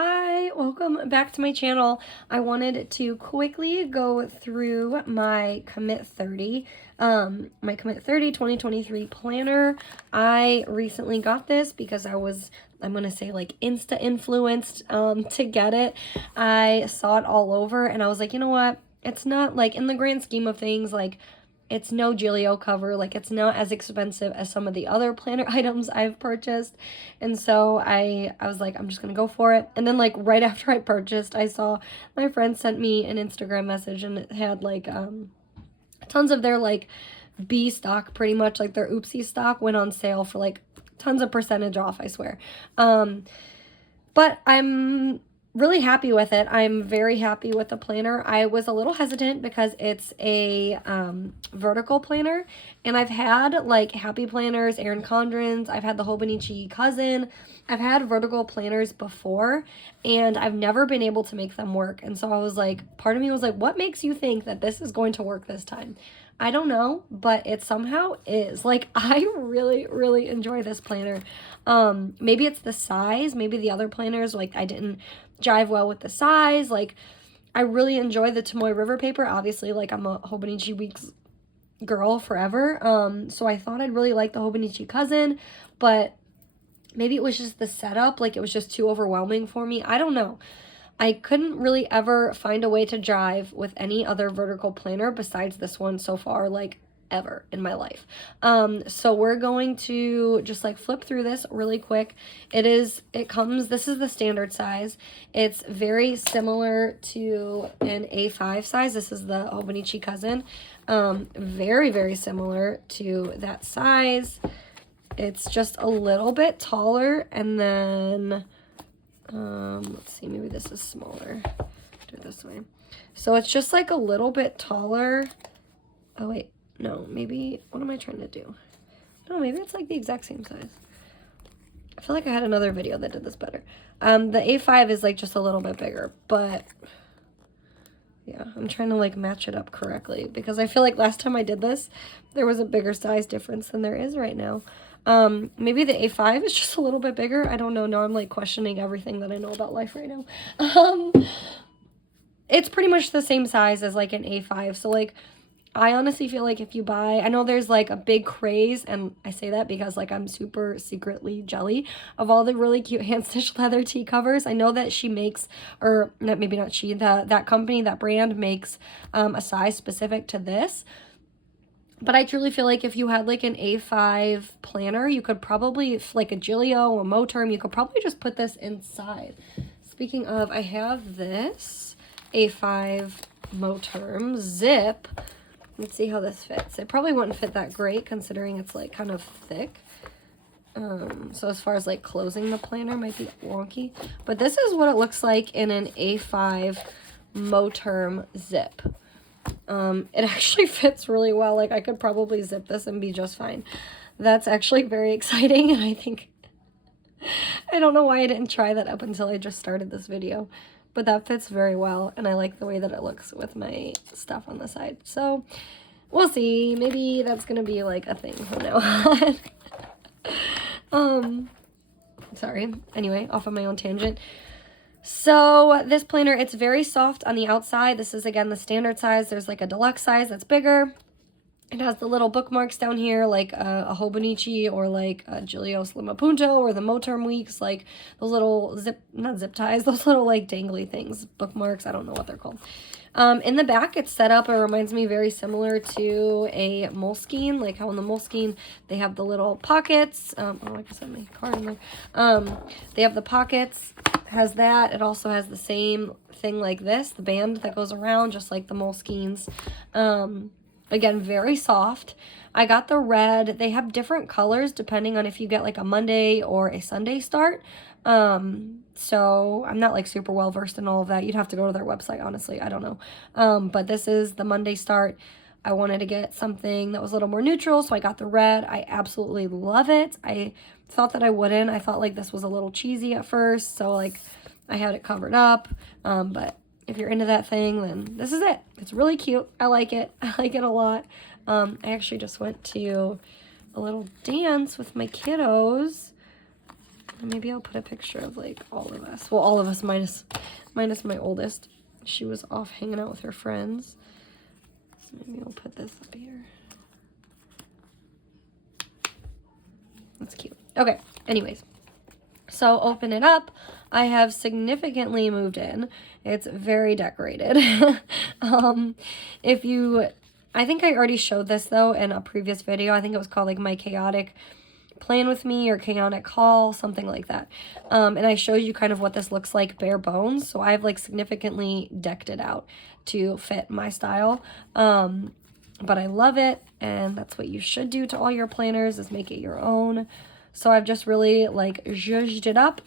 Hi, welcome back to my channel. I wanted to quickly go through my Commit30, my Commit30 2023 planner. I recently got this because I'm going to say like insta influenced to get it. I saw it all over and I was like, you know what? It's not like in the grand scheme of things, like it's no Gilio cover, like it's not as expensive as some of the other planner items I've purchased. And so I was like, I'm just gonna go for it. And then like right after I purchased, I saw my friend sent me an Instagram message and it had like tons of their like B stock, pretty much like their oopsie stock went on sale for like tons of percentage off, I swear. But I'm really happy with it. I'm very happy with the planner. I was a little hesitant because it's a vertical planner, and I've had like Happy Planners, Erin Condren's, I've had the Hobonichi Cousin, I've had vertical planners before, and I've never been able to make them work. And so I was like, part of me was like, what makes you think that this is going to work this time? I don't know, but it somehow is. Like, I really, really enjoy this planner. Maybe it's the size. Maybe the other planners, like, I didn't jive well with the size. Like, I really enjoy the Tomoe River paper. Obviously, like, I'm a Hobonichi Weeks girl forever. So I thought I'd really like the Hobonichi Cousin, but maybe it was just the setup. Like, it was just too overwhelming for me. I don't know. I couldn't really ever find a way to jive with any other vertical planner besides this one so far, like ever in my life. So we're going to just like flip through this really quick. This is the standard size. It's very similar to an A5 size. This is the Hobonichi Cousin. Very, very similar to that size. It's just a little bit taller, and then let's see, maybe this is smaller. Do it this way. So it's just like a little bit taller. Oh wait, no, maybe, what am I trying to do? No, maybe it's like the exact same size. I feel like I had another video that did this better. The A5 is like just a little bit bigger, but yeah, I'm trying to like match it up correctly because I feel like last time I did this, there was a bigger size difference than there is right now. Maybe the A5 is just a little bit bigger. I don't know. Now I'm like questioning everything that I know about life right now. It's pretty much the same size as like an A5. So like, I honestly feel like if you buy, I know there's like a big craze, and I say that because like I'm super secretly jelly of all the really cute hand stitched leather tea covers. I know that she makes, or not, maybe not she, that company, that brand makes a size specific to this. But I truly feel like if you had like an A5 planner, you could probably, like a Gilio, a Moterm, you could probably just put this inside. Speaking of, I have this A5 Moterm zip. Let's see how this fits. It probably wouldn't fit that great considering it's like kind of thick. So as far as like closing the planner might be wonky. But this is what it looks like in an A5 Moterm zip. It actually fits really well. Like I could probably zip this and be just fine. That's actually very exciting, and I think, I don't know why I didn't try that up until I just started this video, but that fits very well, and I like the way that it looks with my stuff on the side. So we'll see. Maybe that's gonna be like a thing from now on. Sorry. Anyway, off on my own tangent. So this planner, it's very soft on the outside. This is, again, the standard size. There's like a deluxe size that's bigger. It has the little bookmarks down here, like a Hobonichi or like a Gilio Slim Punto or the Moterm Weeks, like those little not zip ties, those little like dangly things, bookmarks, I don't know what they're called. In the back, it's set up, it reminds me very similar to a Moleskine, like how in the Moleskine, they have the little pockets. Oh, I guess I have my card in there. They have the pockets, has that. It also has the same thing like this, the band that goes around, just like the Moleskines. Again, very soft. I got the red. They have different colors depending on if you get like a Monday or a Sunday start. So I'm not like super well versed in all of that. You'd have to go to their website, honestly. I don't know. But this is the Monday start. I wanted to get something that was a little more neutral, so I got the red. I absolutely love it. I thought that I wouldn't. I thought like this was a little cheesy at first, so like I had it covered up. But if you're into that thing, then this is it. It's really cute. I like it. I like it a lot. I actually just went to a little dance with my kiddos Maybe I'll put a picture of like all of us. Well, all of us minus my oldest. She was off hanging out with her friends. Maybe I'll put this up here. That's cute. Okay, anyways. So open it up. I have significantly moved in. It's very decorated. I think I already showed this though in a previous video. I think it was called like my chaotic plan with me or chaotic haul, something like that. And I showed you kind of what this looks like bare bones. So I've like significantly decked it out to fit my style. But I love it, and that's what you should do to all your planners, is make it your own. So I've just really like zhuzhed it up.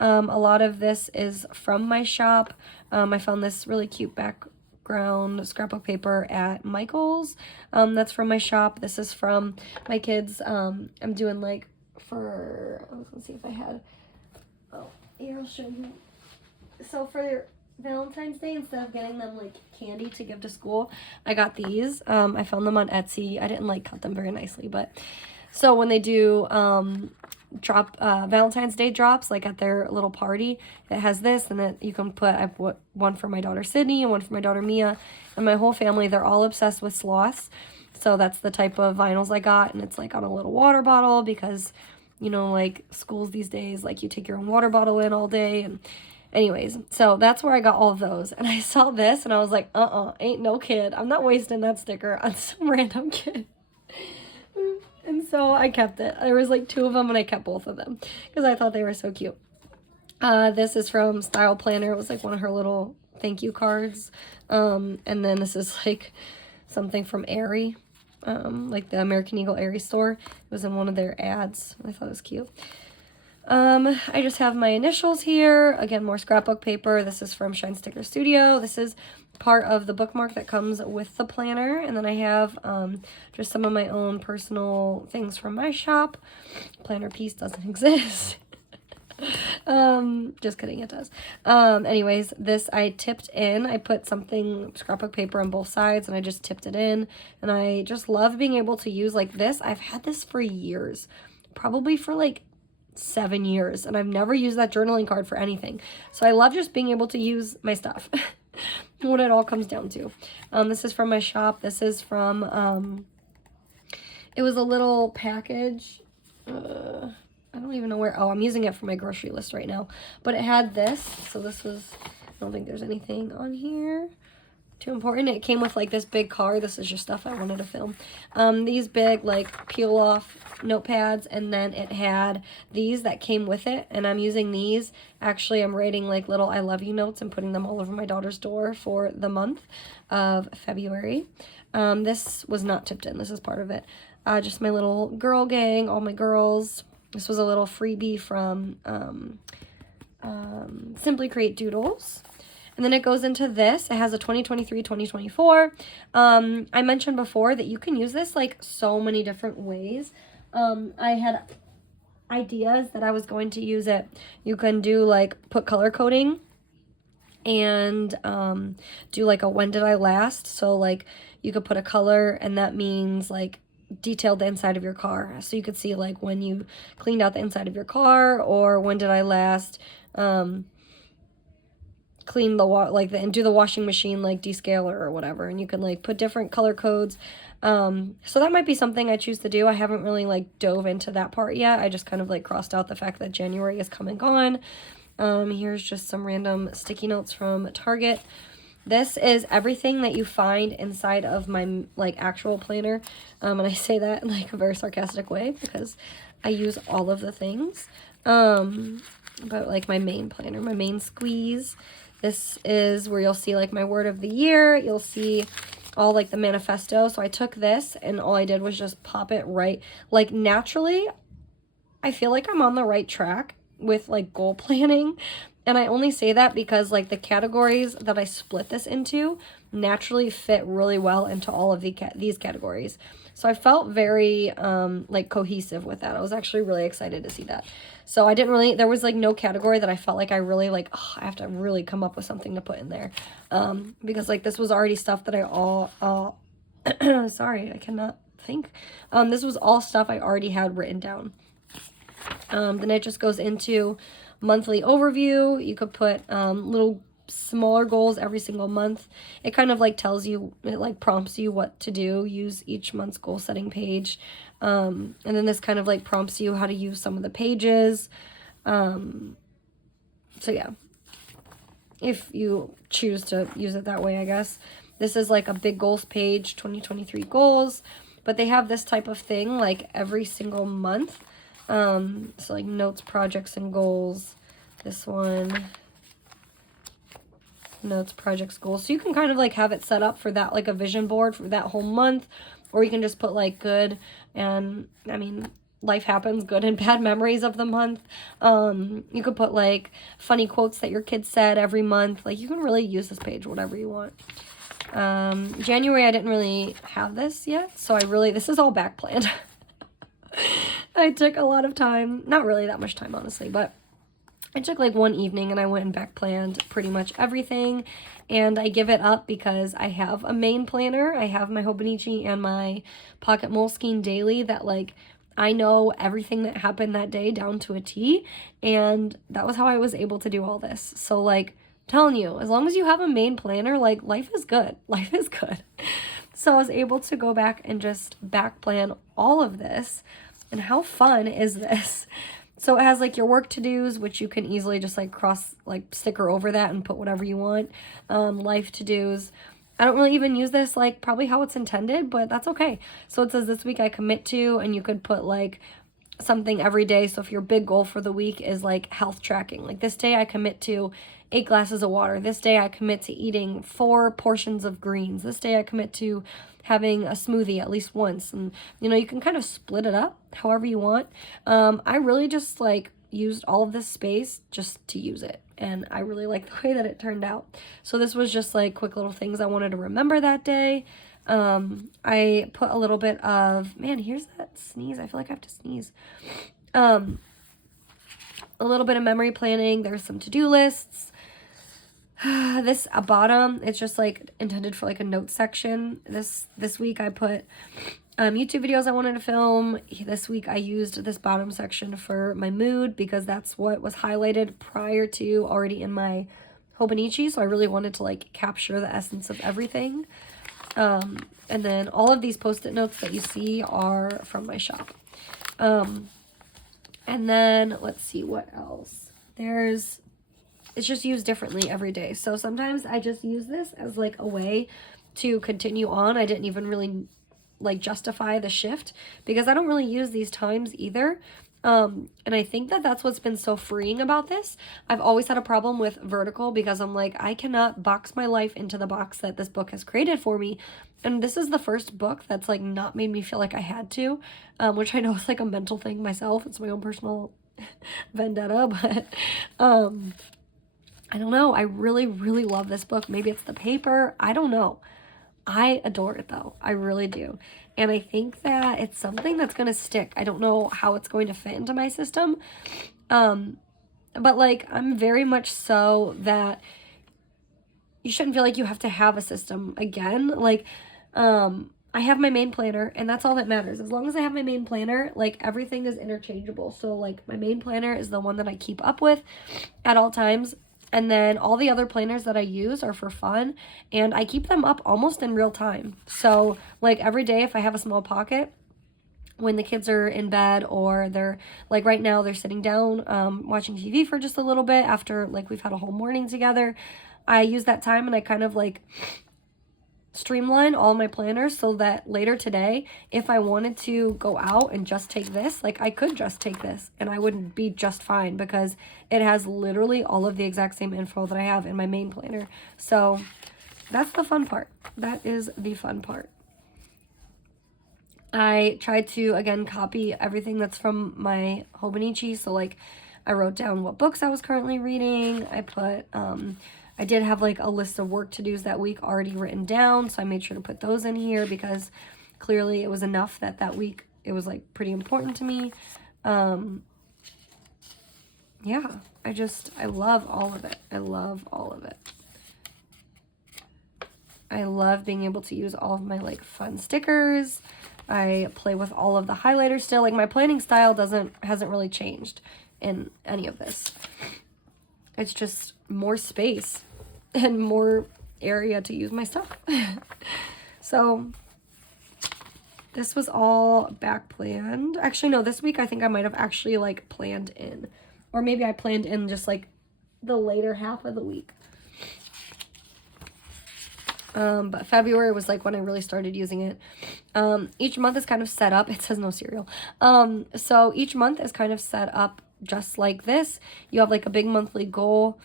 A lot of this is from my shop. I found this really cute background scrapbook paper at Michael's. That's from my shop. This is from my kids. I'm doing like I was gonna see if I had, oh, here, I'll show you. So for Valentine's Day, instead of getting them like candy to give to school, I got these. I found them on Etsy. I didn't like cut them very nicely, but so when they do Valentine's Day drops, like at their little party, it has this, and then you can put, I put one for my daughter Sydney and one for my daughter Mia, and my whole family, they're all obsessed with sloths. So that's the type of vinyls I got, and it's like on a little water bottle because, you know, like schools these days, like you take your own water bottle in all day. And anyways, so that's where I got all of those. And I saw this and I was like, ain't no kid. I'm not wasting that sticker on some random kid. And so I kept it. There was like 2 of them and I kept both of them because I thought they were so cute. This is from Style Planner. It was like one of her little thank you cards. And then this is like something from Aerie. Like the American Eagle Aerie store. It was in one of their ads. I thought it was cute. I just have my initials here. Again, more scrapbook paper. This is from Shine Sticker Studio. This is part of the bookmark that comes with the planner. And then I have just some of my own personal things from my shop. Planner piece doesn't exist. Just kidding, it does. Anyways, this I tipped in. I put something, scrapbook paper on both sides, and I just tipped it in. And I just love being able to use like this. I've had this for years, probably for like 7 years, and I've never used that journaling card for anything. So I love just being able to use my stuff. What it all comes down to. This is from my shop. This is from, it was a little package. I don't even know where. Oh, I'm using it for my grocery list right now. But it had this. So this was, I don't think there's anything on here too important. It came with like this big card. This is just stuff I wanted to film. These big like peel off notepads, and then it had these that came with it, and I'm using these. Actually, I'm writing like little I love you notes and putting them all over my daughter's door for the month of February. This was not tipped in. This is part of it. Just my little girl gang, all my girls. This was a little freebie from Simply Create Doodles. And then it goes into this. It has a 2023-2024. I mentioned before that you can use this like so many different ways. I had ideas that I was going to use it. You can do like put color coding and do like a when did I last. So like you could put a color, and that means like detailed the inside of your car. So you could see like when you cleaned out the inside of your car, or when did I last clean the and do the washing machine like descaler or whatever. And you can like put different color codes. So that might be something I choose to do. I haven't really like dove into that part yet. I just kind of like crossed out the fact that January is come and gone. Here's just some random sticky notes from Target. This is everything that you find inside of my like actual planner. And I say that in like a very sarcastic way because I use all of the things. But like my main planner, my main squeeze. This is where you'll see like my word of the year. You'll see all like the manifesto. So I took this and all I did was just pop it right. Like naturally, I feel like I'm on the right track with like goal planning. And I only say that because like the categories that I split this into naturally fit really well into all of these categories. So I felt very like cohesive with that. I was actually really excited to see that. So I didn't really, there was like no category that I felt like I really like, oh, I have to really come up with something to put in there. Because like this was already stuff that I sorry, I cannot think. This was all stuff I already had written down. Then it just goes into monthly overview. You could put little smaller goals every single month. It kind of like tells you, it like prompts you what to do. Use each month's goal setting page. And then this kind of like prompts you how to use some of the pages. So yeah, if you choose to use it that way, I guess. This is like a big goals page, 2023 goals, but they have this type of thing like every single month. So like notes, projects, and goals. This one, notes, projects, goals. So you can kind of like have it set up for that, like a vision board for that whole month, or you can just put like good and, I mean, life happens, good and bad memories of the month. You could put like funny quotes that your kids said every month. Like you can really use this page whatever you want. January, I didn't really have this yet, so this is all back planned. I took a lot of time, not really that much time, honestly, but I took like one evening and I went and back planned pretty much everything, and I give it up because I have a main planner. I have my Hobonichi and my Pocket Moleskine Daily that like I know everything that happened that day down to a T, and that was how I was able to do all this. So like, telling you, as long as you have a main planner, like life is good. Life is good. So I was able to go back and just back plan all of this. And how fun is this? So it has like your work to-dos, which you can easily just like sticker over that and put whatever you want. Life to-dos. I don't really even use this like probably how it's intended, but that's okay. So it says this week I commit to, and you could put like something every day. So if your big goal for the week is like health tracking, like this day I commit to 8 glasses of water. This day I commit to eating 4 portions of greens. This day I commit to having a smoothie at least once. And you know, you can kind of split it up however you want. I really just like used all of this space just to use it, and I really like the way that it turned out. So this was just like quick little things I wanted to remember that day. I put a little bit of, man, here's that sneeze. I feel like I have to sneeze. A little bit of memory planning. There's some to-do lists. This bottom, it's just like intended for like a notes section. This week I put YouTube videos I wanted to film. This week I used this bottom section for my mood because that's what was highlighted prior to already in my Hobonichi. So I really wanted to like capture the essence of everything. And then all of these post-it notes that you see are from my shop. And then let's see what else. It's just used differently every day. So sometimes I just use this as like a way to continue on. I didn't even really like justify the shift because I don't really use these times either. And I think that that's what's been so freeing about this. I've always had a problem with vertical because I'm like, I cannot box my life into the box that this book has created for me. And this is the first book that's like not made me feel like I had to, which I know is like a mental thing myself. It's my own personal vendetta, but, I don't know. I really, really love this book. Maybe it's the paper. I don't know. I adore it though. I really do. And I think that it's something that's going to stick. I don't know how it's going to fit into my system. But like, I'm very much so that you shouldn't feel like you have to have a system again. Like, I have my main planner and that's all that matters. As long as I have my main planner, like everything is interchangeable. So like my main planner is the one that I keep up with at all times. And then all the other planners that I use are for fun, and I keep them up almost in real time. So like every day if I have a small pocket, when the kids are in bed or they're like right now they're sitting down watching TV for just a little bit after like we've had a whole morning together, I use that time and I kind of like streamline all my planners so that later today, if I wanted to go out and just take this, like I could just take this and I would be just fine because it has literally all of the exact same info that I have in my main planner. So that's the fun part. That is the fun part. I tried to, again, copy everything that's from my Hobonichi. So like I wrote down what books I was currently reading. I put, I did have like a list of work to-dos that week already written down, so I made sure to put those in here because clearly it was enough that week it was like pretty important to me. Yeah, I love all of it. I love all of it. I love being able to use all of my like fun stickers. I play with all of the highlighters still. Like, my planning style hasn't really changed in any of this. It's just more space and more area to use my stuff. So this was all back planned. Actually, no, this week I think I might have actually like planned in, or maybe I planned in just like the later half of the week. But February was like when I really started using it. Each month is kind of set up. It says no cereal. So each month is kind of set up just like this. You have like a big monthly goal.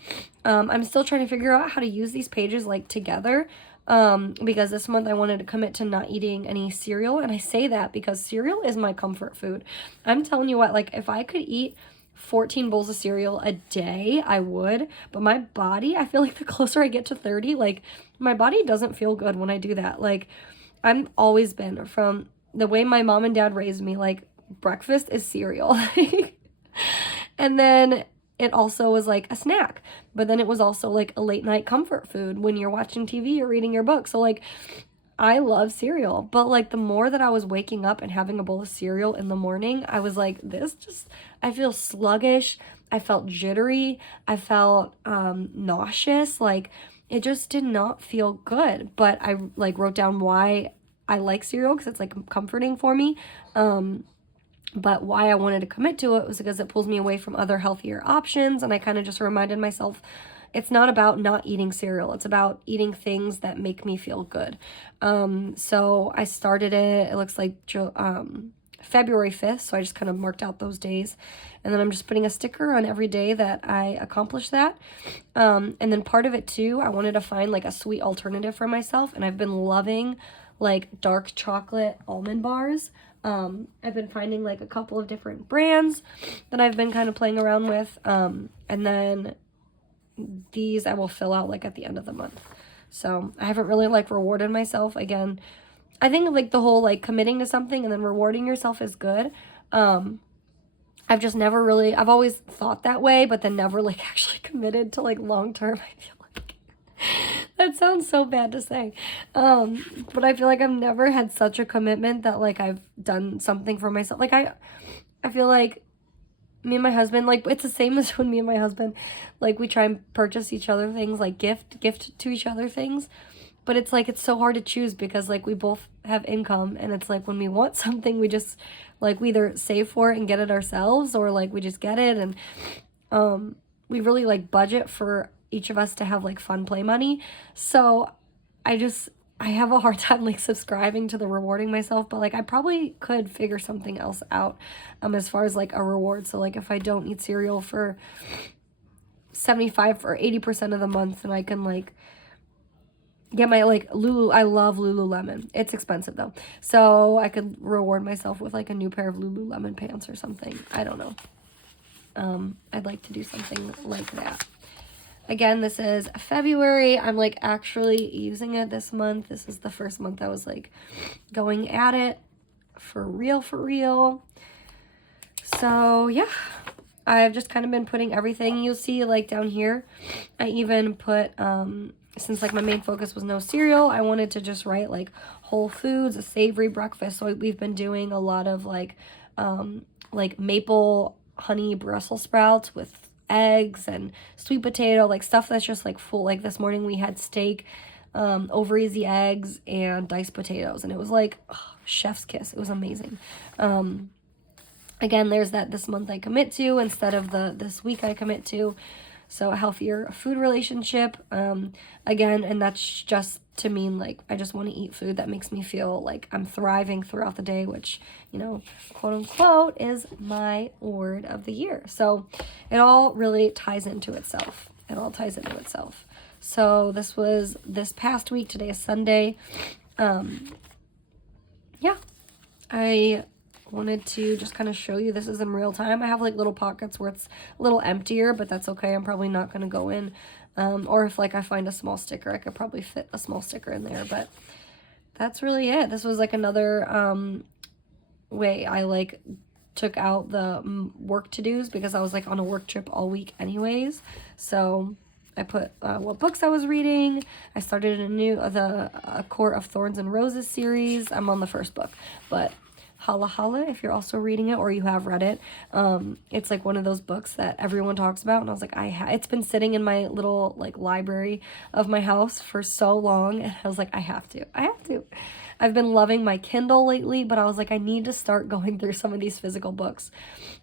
I'm still trying to figure out how to use these pages like together. Because this month I wanted to commit to not eating any cereal. And I say that because cereal is my comfort food. I'm telling you what, like if I could eat 14 bowls of cereal a day, I would. But my body, I feel like the closer I get to 30, like my body doesn't feel good when I do that. Like I've always been, from the way my mom and dad raised me, like breakfast is cereal. And then it also was like a snack, but then it was also like a late night comfort food when you're watching TV or reading your book. So like I love cereal, but like the more that I was waking up and having a bowl of cereal in the morning, I was like, I feel sluggish. I felt jittery. I felt nauseous. Like it just did not feel good. But I like wrote down why I like cereal, because it's like comforting for me. But why I wanted to commit to it was because it pulls me away from other healthier options. And I kind of just reminded myself, it's not about not eating cereal. It's about eating things that make me feel good. So I started it looks like February 5th. So I just kind of marked out those days. And then I'm just putting a sticker on every day that I accomplish that. And then part of it too, I wanted to find like a sweet alternative for myself. And I've been loving like dark chocolate almond bars. I've been finding like a couple of different brands that I've been kind of playing around with. And then these I will fill out like at the end of the month. So I haven't really like rewarded myself. Again, I think like the whole like committing to something and then rewarding yourself is good. I've just never really, I've always thought that way, but then never like actually committed to like long term. I feel like that sounds so bad to say. But I feel like I've never had such a commitment that like I've done something for myself. Like I feel like me and my husband, like it's the same as when me and my husband, like we try and purchase each other things, like gift to each other things. But it's like, it's so hard to choose because like we both have income, and it's like when we want something, we just like, we either save for it and get it ourselves, or like we just get it. And we really like budget for each of us to have like fun play money. So I have a hard time like subscribing to the rewarding myself, but like I probably could figure something else out as far as like a reward. So like if I don't eat cereal for 75 or 80% of the month, then I can like get my like I love Lululemon. It's expensive though. So I could reward myself with like a new pair of Lululemon pants or something. I don't know. I'd like to do something like that. Again, this is February. I'm like actually using it this month. This is the first month I was like going at it for real. So yeah, I've just kind of been putting everything. You'll see like down here, I even put, since like my main focus was no cereal, I wanted to just write like whole foods, a savory breakfast. So we've been doing a lot of like maple honey Brussels sprouts with eggs and sweet potato, like stuff that's just like full. Like this morning we had steak, over easy eggs and diced potatoes, and it was like chef's kiss. It was amazing. Again, there's that this month I commit to instead of this week I commit to. So a healthier food relationship, again, and that's just to mean like I just want to eat food that makes me feel like I'm thriving throughout the day, which, you know, quote unquote is my word of the year. So it all really ties into itself. So this was this past week. Today is Sunday. Yeah, I wanted to just kind of show you this is in real time. I have like little pockets where it's a little emptier, but that's okay. I'm probably not going to go in. Or if like I find a small sticker, I could probably fit a small sticker in there, but that's really it. This was like another way I like took out the work to-dos because I was like on a work trip all week anyways. So I put what books I was reading. I started a Court of Thorns and Roses series. I'm on the first book, but Hala Hala, if you're also reading it or you have read it, it's like one of those books that everyone talks about, and I was like, it's been sitting in my little like library of my house for so long, and I was like, I have to. I've been loving my Kindle lately, but I was like, I need to start going through some of these physical books.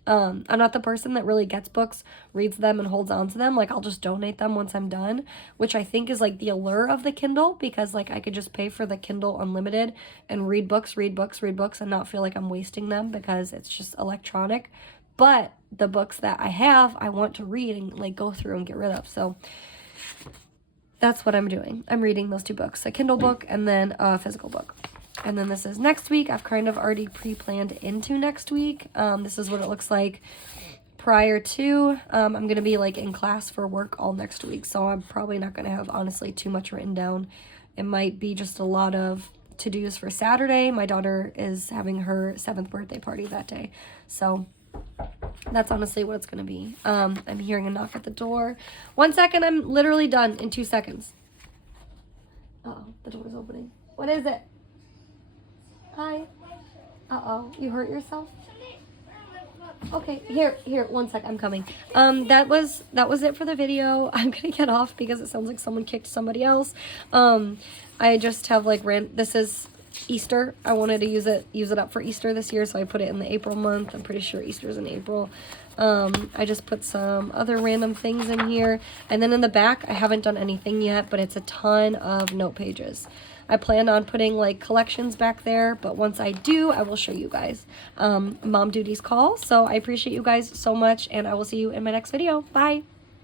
I'm not the person that really gets books, reads them, and holds on to them. Like, I'll just donate them once I'm done, which I think is like the allure of the Kindle, because like I could just pay for the Kindle Unlimited and read books, and not feel like I'm wasting them because it's just electronic. But the books that I have, I want to read and like go through and get rid of. So that's what I'm doing. I'm reading those 2 books, a Kindle book and then a physical book. And then this is next week. I've kind of already pre-planned into next week. This is what it looks like prior to. I'm going to be like in class for work all next week, so I'm probably not going to have honestly too much written down. It might be just a lot of to-dos for Saturday. My daughter is having her 7th birthday party that day, so that's honestly what it's going to be. I'm hearing a knock at the door. 1 second, I'm literally done in 2 seconds. Uh-oh, the door's opening. What is it? Hi. Uh-oh, you hurt yourself? Okay, here, 1 sec, I'm coming. That was it for the video. I'm gonna get off because it sounds like someone kicked somebody else. I just have like this is Easter. I wanted to use it up for Easter this year, so I put it in the April month. I'm pretty sure Easter's in April. I just put some other random things in here, and then in the back I haven't done anything yet, but it's a ton of note pages. I plan on putting like collections back there, but once I do, I will show you guys. Mom duties call, so I appreciate you guys so much, and I will see you in my next video. Bye.